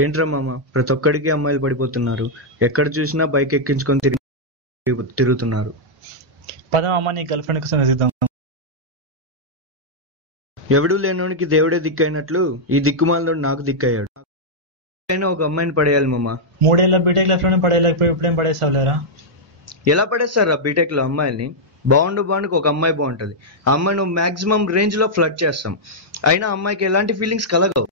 ఏంట్రా మామ, ప్రతి ఒక్కడికి అమ్మాయిలు పడిపోతున్నారు. ఎక్కడ చూసినా బైక్ ఎక్కించుకొని తిరుగుతున్నారు. పదమ్మ నీ గర్ల్ ఫ్రెండ్ కోసం వెతుకుదాం. ఎవడూ లేనోనికి దేవుడే దిక్కైనట్లు ఈ దిక్కుమాలనోడు నాకు దిక్కయ్యాడు. అయినా ఒక అమ్మాయిని పడేయాలి మామ. 3 ఏళ్ళ బీటెక్ లైఫ్ లోనే పడేయలేకపోయి ఇప్పుడేం పడేస్తావులేరా? ఎలా పడేస్తారా బీటెక్ లో అమ్మాయిల్ని? బాగుండుకు ఒక అమ్మాయి బాగుంటది. ఆ అమ్మాయి నువ్వు మాక్సిమం రేంజ్ లో ఫ్లర్ట్ చేస్తాం. అయినా అమ్మాయికి ఎలాంటి ఫీలింగ్స్ కలగవు.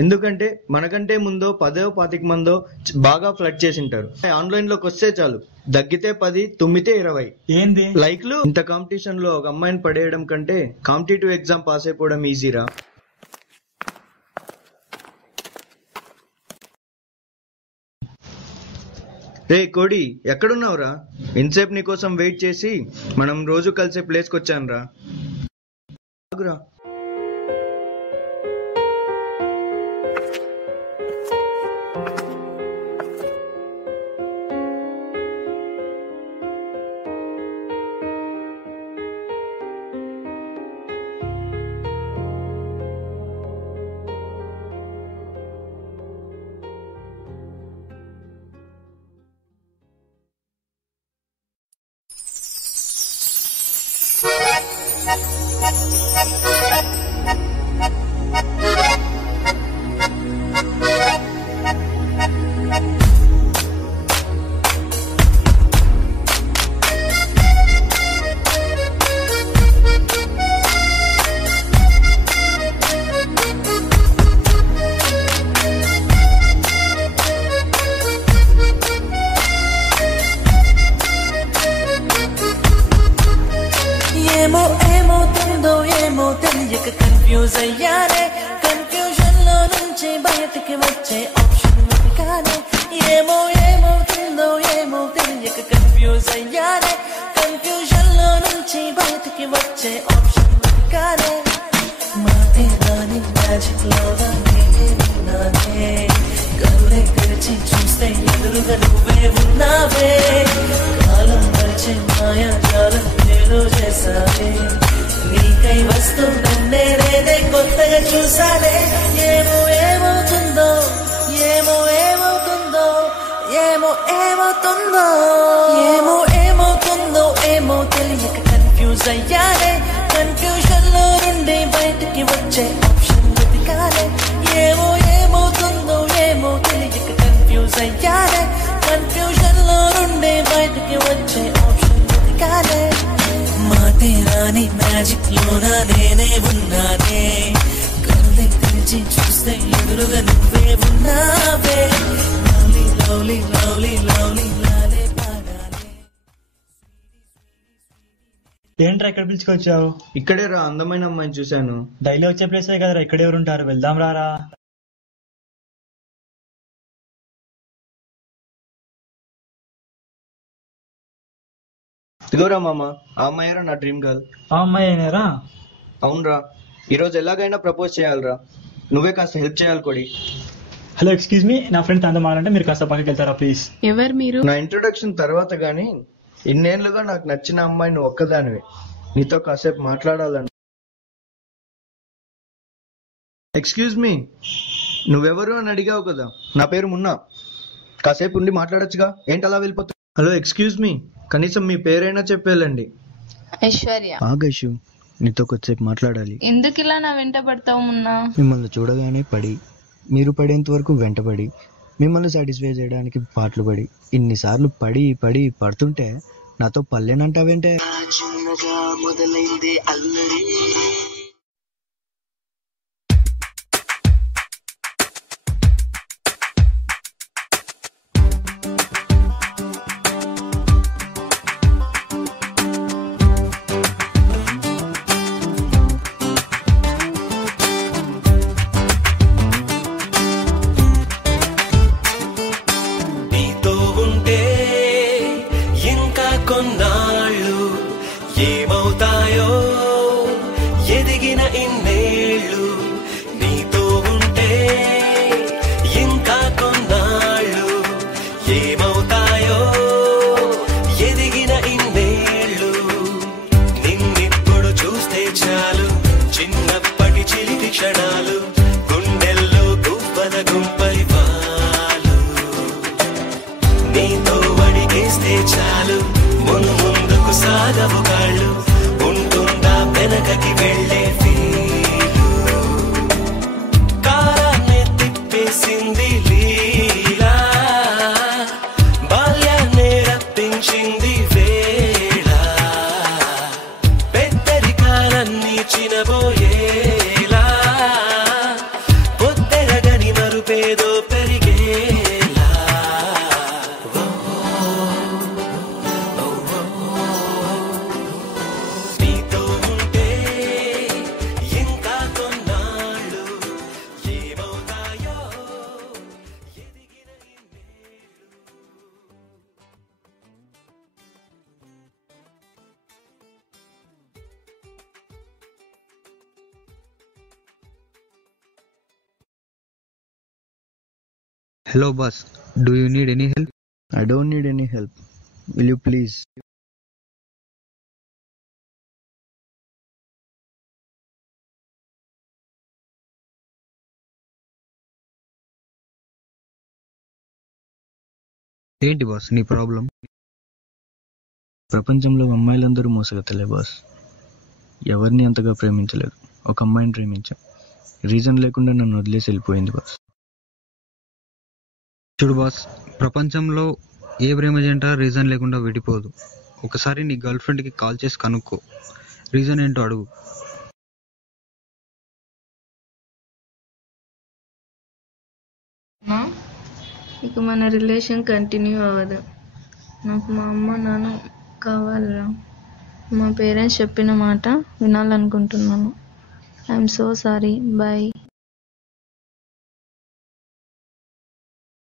ఎందుకంటే మనకంటే ముందో 10-25 మందో బాగా ఫ్లడ్ చేసింటారు. ఆన్లైన్ లోకి వస్తే చాలు, దగ్గితే 10, తుమ్మితే 20 ఏంది లైక్లు. ఇంత కాంపిటీషన్ లో ఒక అమ్మాయిని పడేయడం కంటే కాంపిటేటివ్ ఎగ్జామ్ పాస్ అయిపోవడం ఈజీరా. రే కోడి, ఎక్కడున్నావురా? ఇంతసేపు నీకోసం వెయిట్ చేసి మనం రోజు కలిసే ప్లేస్కి వచ్చాను రా. కన్ఫ్యూజ్ అయ్యానే, కన్ఫ్యూజన్ లో నుంచి బయటికి వచ్చే ఆప్షన్ వెతకానే. ఏమో ఏమవుతుందో ఏమో తెలియక కన్ఫ్యూజ్ అయ్యానే, కన్ఫ్యూజన్ లో నుంచి బయటికి వచ్చే ఆప్షన్ వెతకానే. మాటే రాని మ్యాజిక్ లోగా నేనే ఉన్నానే, కళ్ళే తెరిచి చూస్తే ఎదురుగా నువ్వే ఉన్నావే. కాలం పరిచే మాయాజాలం ఏదో చేసావే, నీకై వస్తూ నన్నే నేనే కొత్తగా చూసానే. ఏమో ఏమవుతుందో ఏమో ఏమవుతుందో ఏమో ఏమవుతుందో ఏమో ఏమవుతుందో ఏమో తెలియక కన్ఫ్యూజ్ అయ్యానే, కన్ఫ్యూజన్ లో నుండి బయటికి వచ్చే ఆప్షన్ వెతకాలే. ఏమో ఏమవుతుందో ఏమో తెలియక కన్ఫ్యూజ్ అయ్యానే, కన్ఫ్యూజన్ లో నుండి బయటికి వచ్చే ఆప్షన్ వెతకాలే. మాటే రాని మ్యాజిక్ లోనా నేనే ఉన్నానే, కళ్ళే తెరిచి చూస్తే ఎదురుగా నువ్వే ఉన్నావే. లవ్లీ లవ్లీ లవ్లీ లవ్లీ లాలే పాడాలే. ఏంట్రా ఇక్కడ పిలుచుకొచ్చావు? ఇక్కడే రా, అందమైన అమ్మాయిని చూశాను. డైలీ వచ్చే ప్లేసే కదరా, ఇక్కడ ఎవరు ఉంటారు? వెళ్దాం రారా. ఇదిగోరా మామ, ఆ అమ్మాయిరా నా డ్రీమ్ గర్ల్. ఆ అమ్మాయి అయినారా? అవునరా, ఈరోజు ఎలాగైనా ప్రపోజ్ చేయాలరా. నువ్వే కాస్త హెల్ప్ చేయాలి కొడి. హలో ఎక్స్క్యూజ్ మీ, నా ఫ్రెండ్ తనతో మాట్లాడంటే మీరు కాస్త పక్కకి వెళ్తారా ప్లీజ్? ఎవరు మీరు? నా ఇంట్రొడక్షన్ తర్వాత గానీ ఇన్నేళ్లుగా నాకు నచ్చిన అమ్మాయి నువ్వు ఒక్కదానివే. నీతో కాసేపు మాట్లాడాలని. ఎక్స్క్యూజ్ మీ, నువ్వెవరు అని అడిగావు కదా. నా పేరు మున్నా. కాసేపు ఉండి మాట్లాడొచ్చుగా, ఏంటి అలా వెళ్ళిపోతా? హలో ఎక్స్క్యూజ్ మీ, కనీసం మీ పేరైనా చెప్పేళ్ళండి. ఐశ్వర్య. ఆగైషు, నీతో కొద్దిసేపు మాట్లాడాలి. ఎందుకు ఇలా నా వెంట పడతావు మున్నా? మిమ్మల్ని చూడగానే పడి, మీరు పడేంత వరకు వెంటపడి, మిమ్మల్ని సాటిస్ఫై చేయడానికి పాటలు పడి, ఇన్నిసార్లు పడి పడి పడుతుంటే నాతో పల్లెనంటావేంటే? చిన్నగా మొదలైందే అల్లరి. కొన్నాళ్ళు ఏమవుతాయో ఎదిగిన ఇన్నేళ్ళు, నీతో ఉంటే ఇంకా కొన్నాళ్ళు ఏమవుతాయో ఎదిగిన ఇన్నేళ్ళు. నిన్నిప్పుడు చూస్తే చాలు చిన్నప్పటి చిలిపి క్షణాలు గుండెల్లో గుంపై వాలు నీతో అడిగేస్తే చాలు ముందుకు సాగవు కాళ్ళు ఉంటుందా వెనకకి వెళ్ళే ఫీలు కాలాన్ని తిప్పేసింది లీలా బాల్యాన్ని రప్పించింది వేళ పెద్దరికాలన్నీ చినబోయేలా పొద్దెరగని మరుపేదో పెరిగేలా నీతో ఉంటే ఇంకా కొన్నాళ్ళు ఏమవుతాయో ఎదిగిన Hello boss, do you need any help? I don't need any help. Will you please? ఏంటి బాస్ నీ ప్రాబ్లం? ప్రపంచంలో అమ్మాయిలందరూ మోసగతలే బాస్. ఎవరిని అంతగా ప్రేమించలేదు. ఒక అమ్మాయిని ప్రేమించా. రీజన్ లేకుండా నన్ను వదిలేసి వెళ్ళిపోయింది బాస్. చూడు బాస్, ప్రపంచంలో ఏ ప్రేమ జంట రీజన్ లేకుండా విడిపోదు. ఒకసారి నీ గర్ల్ ఫ్రెండ్కి కాల్ చేసి కనుక్కో, రీజన్ ఏంటో అడుగు. ఇక మన రిలేషన్ కంటిన్యూ అవ్వదు. నాకు మా అమ్మ నాన్న కావాలిరా. మా పేరెంట్స్ చెప్పిన మాట వినాలనుకుంటున్నాను. I'm so sorry. బాయ్.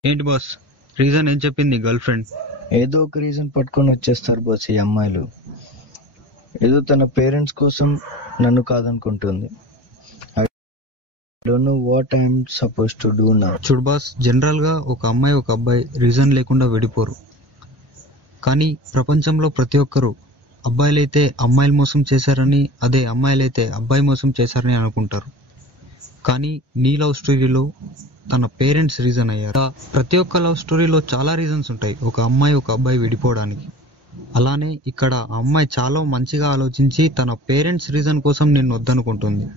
ఏంటి బాస్, రీజన్ ఏం చెప్పింది గర్ల్ ఫ్రెండ్? ఏదో ఒక రీజన్ పట్టుకొని వచ్చేస్తారు బాస్ ఈ అమ్మాయిలు. ఏదో తన పేరెంట్స్ కోసం నన్ను కాదనుకుంటుంది. I don't know what I'm suppose to do now. చూడు బాస్, జనరల్గా ఒక అమ్మాయి ఒక అబ్బాయి రీజన్ లేకుండా విడిపోరు. కానీ ప్రపంచంలో ప్రతి ఒక్కరు అబ్బాయిలైతే అమ్మాయిలు మోసం చేశారని, అదే అమ్మాయిలైతే అబ్బాయి మోసం చేశారని అనుకుంటారు. కానీ నీ లవ్ స్టోరీలో తన పేరెంట్స్ రీజన్ అయ్యారు. ప్రతి ఒక్క లవ్ స్టోరీలో చాలా రీజన్స్ ఉంటాయి ఒక అమ్మాయి ఒక అబ్బాయి విడిపోవడానికి. అలానే ఇక్కడ ఆ అమ్మాయి చాలా మంచిగా ఆలోచించి తన పేరెంట్స్ రీజన్ కోసం నిన్ను వద్దనుకుంటుంది.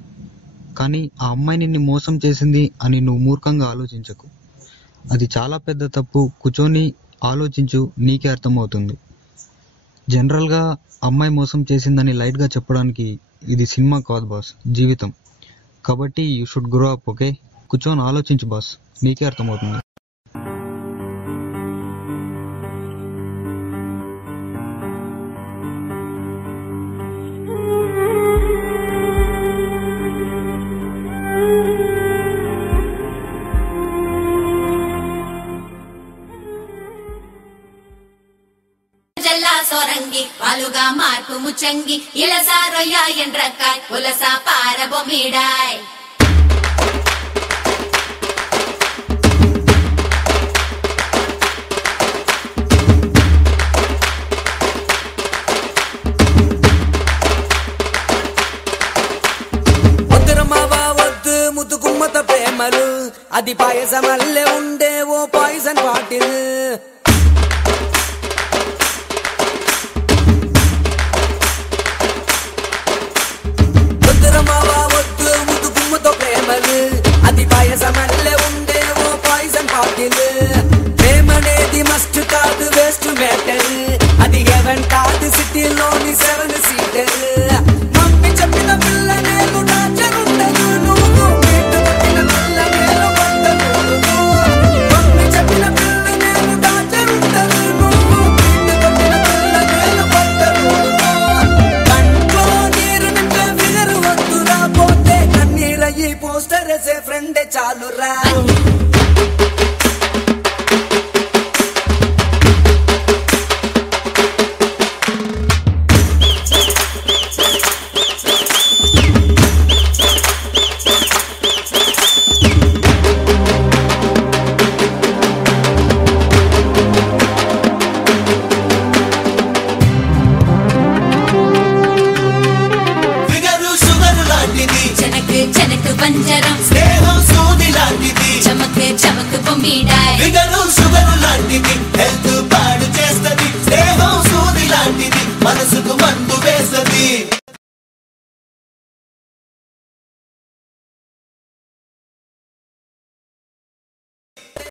కానీ ఆ అమ్మాయి నిన్ను మోసం చేసింది అని నువ్వు మూర్ఖంగా ఆలోచించకు. అది చాలా పెద్ద తప్పు. కూర్చొని ఆలోచించు, నీకే అర్థమవుతుంది. జనరల్గా అమ్మాయి మోసం చేసిందని లైట్గా చెప్పడానికి ఇది సినిమా కాదు బాస్, జీవితం. కాబట్టి you should grow up. Okay, కూర్చొని ఆలోచించు బాస్, నీకే అర్థమవుతుంది. సొరంగి వాలుగా మార్పు ముచ్చంగి ఇలసా రొయ్య ఎండ్రకాయ్ పులసా పార బొమ్మిడాయ్ ముతుకుమ్మత ప్రేమలు అది పాయసమల్లే ఉండే ఓ పాయిజన్ బాటిల్ వద్దు ముతుకుమ్మతో ప్రేమలు అది పాయసమల్లే ఉండే ఓ పాయిజన్ బాటిల్ ప్రేమనేది మస్ట్ కాదు వేస్ట్ మ్యాటర్ అది హెవెన్ కాదు సిటీలోని 7 సీటర్ మమ్మీ చెప్పిన పిల్ల నేను టార్చర్ ఉండదు పోస్టర్ వేసే ఫ్రెండ్ చాలురా చెనకు చెనకు పంజరం స్నేహం సూది లాంటిది చమకే బొమ్మిడాయ్ ఫిగరు షుగరు లాంటిది హెల్త్ పాడు చేస్తది స్నేహం సూది లాంటిది మనసుకు